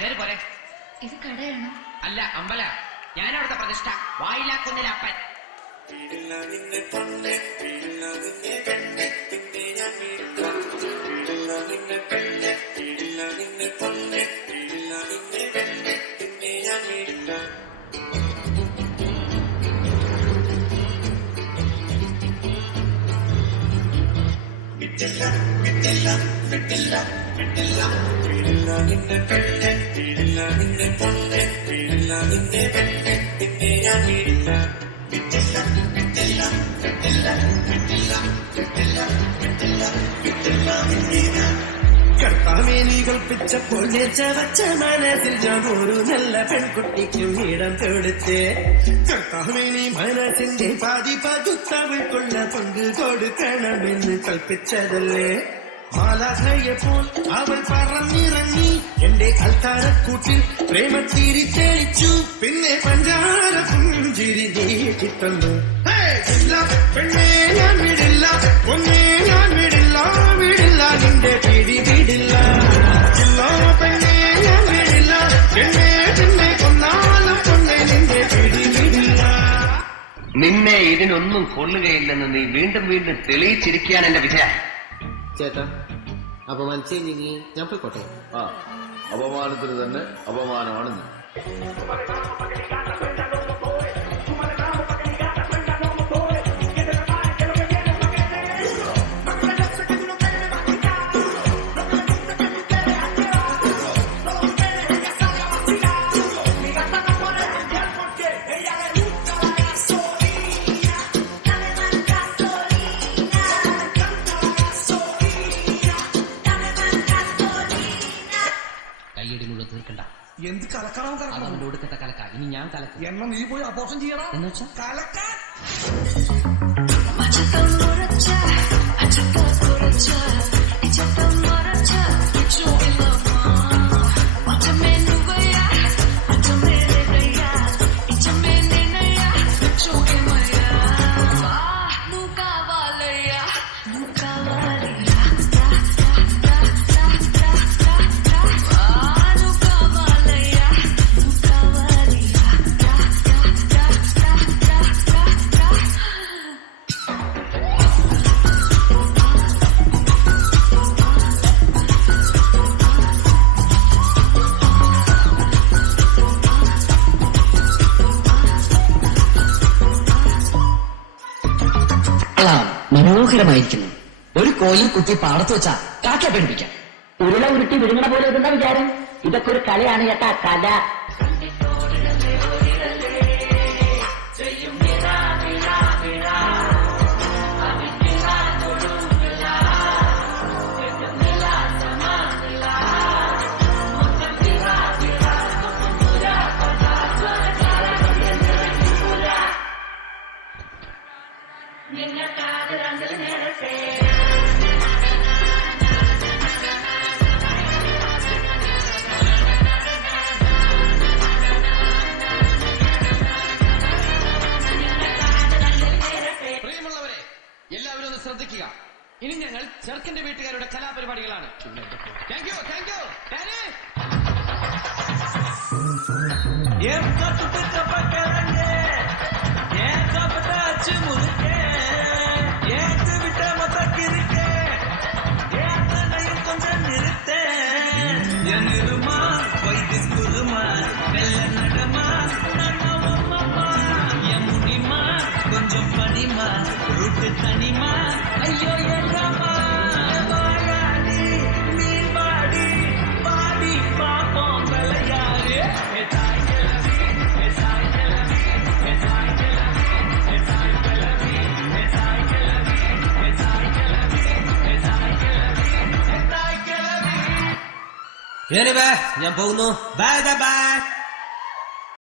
കേറി പോരെ. ഇത് കടയാണോ? അല്ല, അമ്പല. ഞാനവിടുത്തെ പ്രതിഷ്ഠ. വായിലാക്കുന്നില്ലപ്പൻ. കർത്താവേ നീ കൽപ്പിച്ചപ്പോൾ വച്ച മനസ്സിൽ ഞാൻ ഒരു നല്ല പെൺകുട്ടിക്കും ഇടം കൊടുത്തേ. കർത്താവേ നീ മനസ്സിന്റെ പാതി പതുത്തവൾക്കുള്ള പങ്ക് കൊടുക്കണമെന്ന് കൽപ്പിച്ചതല്ലേ. മാലാഖയെപ്പോൾ അവൾ പറന്നിറങ്ങി എന്റെ അൽത്താരക്കൂട്ടിൽ പ്രേമത്തിരി തെളിച്ചു. പിന്നെ പഞ്ചാര പുഞ്ചിരി നീട്ടിത്തന്നു. പെണ്ണേ ഞാൻ വിടില്ല, പൊന്നേ ഞാൻ വിടില്ല, വിടില്ല നിന്റെ പിടി വിടില്ല. പെണ്ണേ ഞാൻ വിടില്ല, പെണ്ണേ പിന്നെ കൊന്നാലും പൊണ്ണെ നിന്റെ പിടി വിടില്ല. നിന്നെ ഇതിനൊന്നും കൊള്ളുകയില്ലെന്ന് നീ വീണ്ടും വീണ്ടും തെളിയിച്ചിരിക്കുകയാണ് എന്റെ വിജയ. ചേട്ടാ, അപമാനിച്ചെങ്കിൽ ഞാൻ പോയിക്കോട്ടെ. അപമാനത്തിന് തന്നെ അപമാനമാണ് നീ. എന്ത് കലക്കണം അവന്റെ ഒടുക്കത്തെ കലക്ക. ഇനി ഞാൻ കലക്ക. എന്നാ നീ പോയി അപോഷം ചെയ്യണം. എന്ന് വെച്ചാ കലക്കാൻ മനോഹരമായിരിക്കുന്നു. ഒരു കോയിൽ കുത്തി പാടത്ത് വെച്ചാ കാക്ക പഠിപ്പിക്കാം. ഉരുള ഉരുട്ടി വിഴുങ്ങണ പോലെ ഇതെന്താ വിചാരം? ഇതൊക്കെ ഒരു കലയാണ് കേട്ടാ, കല. പ്രിയമുള്ളവരെ, എല്ലാവരും ഒന്ന് ശ്രദ്ധിക്കുക. ഇനി ഞങ്ങൾ ചെറുക്കന്റെ വീട്ടുകാരുടെ കലാപരിപാടികളാണ്. Thank you, thank you. கொஞ்சம் படிமா ரூட்டு தனிமா ஐயோ என்னமா வாயாடி நீ பாடி பாடி பாப்போம் விளையாடு. ഞാൻ പോകുന്നു. Bye bye bye.